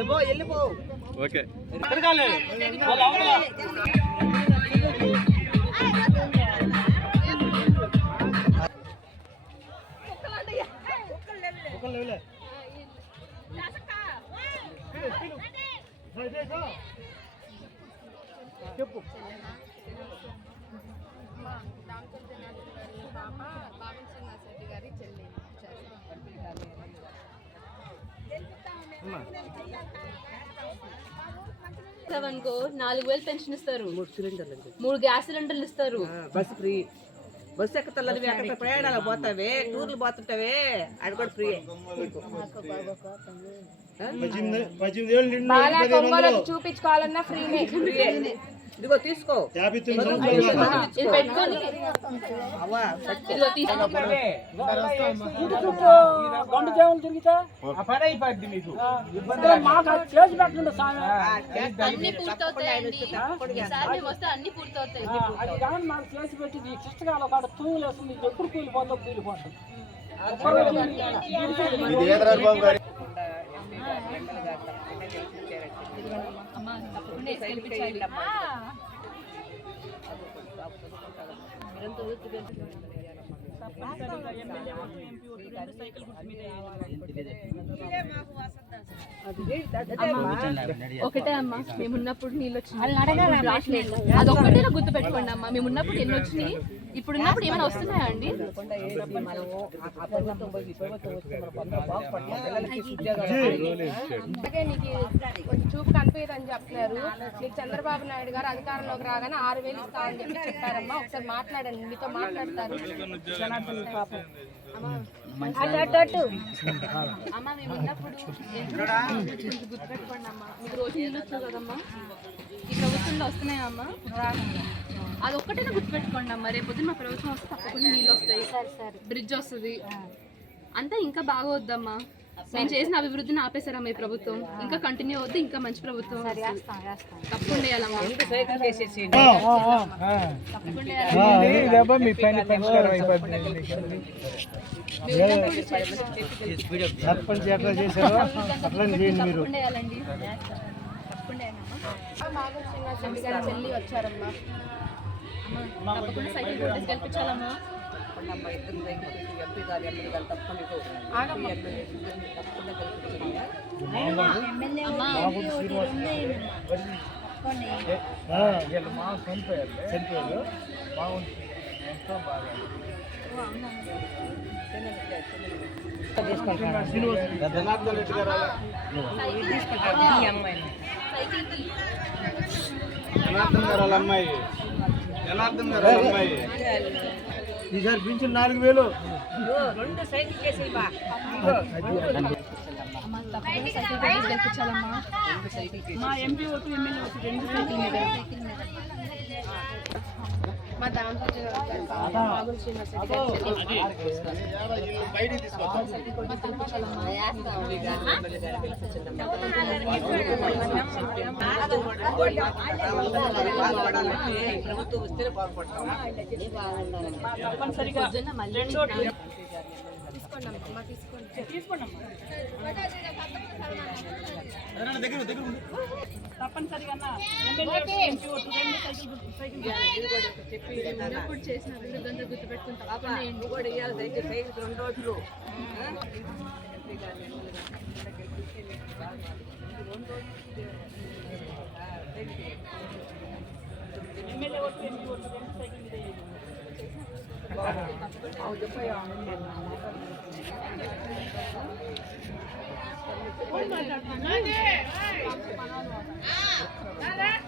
Okay చెప్పు రామచంద్ర చెల్లి అనుకో నాలుగు వేలు పెన్షన్ ఇస్తారు. మూడు సిలిండర్లు. మూడు గ్యాస్ సిలిండర్లు ఇస్తారు. Bus free. బస్సు ఎక్కుతారు నువ్వు ఎక్కడ ప్రయాణాలు పోతావే టూర్లు పోతుంటావే అది కూడా ఫ్రీ చూపించుకోవాలన్నా ఫ్రీనే. ఇదిగో తీసుకో గంట దేవులు తిరిగితే ఆ పని అయిపోద్ది మీకు ఇబ్బంది మాకు అది చేసి పెట్టండి అది కానీ మాకు చేసి పెట్టి ఈ చిష్టకాల కాడ తూములు వేస్తుంది ఎప్పుడు కూలిపోతుందో కూలిపోతుంది అమ్మా తప్పకుండా వేసుకెళ్ళిపించాలి ఒకటే అమ్మా మేము ఉన్నప్పుడు నీళ్ళు వచ్చినాయి రావట్లేదు. అది ఒక్కటే గుర్తు పెట్టుకోండి అమ్మా మేము ఉన్నప్పుడు ఎన్ని వచ్చినాయి ఇప్పుడు ఉన్నప్పుడు ఏమైనా వస్తున్నాయా అండి? అలాగే నీకు కొంచెం చూపు కనిపించదు అని చెప్తున్నారు నీకు చంద్రబాబు నాయుడు గారు అధికారంలోకి రాగానే ఆరు వేలు ఇస్తా అని చెప్పి చెప్పారమ్మా. ఒకసారి మాట్లాడండి మీతో మాట్లాడతారు. అమ్మ మేము ఉన్నప్పుడు గుర్తుపెట్టుకోండి అమ్మా. మీకు రోజు నీళ్ళు వచ్చావు కదమ్మా? ఈ ప్రభుత్వంలో వస్తున్నాయా అమ్మా? అది ఒక్కటైనా గుర్తుపెట్టుకోండి అమ్మా. రేపు పొద్దున్న మా ప్రభుత్వం వస్తే తప్పకుండా నీళ్ళు వస్తాయి. బ్రిడ్జ్ వస్తుంది. అంతా ఇంకా బాగా వద్దమ్మా. నేను చేసిన అభివృద్ధిని ఆపేశారమ్మా ఈ ప్రభుత్వం? ఇంకా కంటిన్యూ అవుద్ది ఇంకా మంచి ప్రభుత్వం వస్తుంది. తప్పకుండా తప్పకుండా. మీ చెల్లి వచ్చారమ్మా. తప్పకుండా సైకిల్ కొట్టేసి గెలిపించాలమ్మా మా చనిపోయారు బాగుంటుంది ఎంతో బాగా. జనార్దన్ గారు అమ్మాయి జనార్దన్ గారు వాళ్ళ అమ్మాయి ఈసారి పింఛన్ నాలుగు వేలు. రెండు సైకిల్ చేసి తప్పకుండా మా ప్రభుత్వం వస్తేనే బాగుపడతాం తప్పనిసరిగా తీసుకోండి. అమ్మా తీసుకోండి తీసుకోండి తప్పనిసరిగా రెండు సైకిల్ చేసిన సైకిల్ రెండు రోజులు. ఎమ్మెల్యే ఓటు ఓటు ఎన్ని ఓట్లు రెండు సైకిల్ Hadi. Hadi.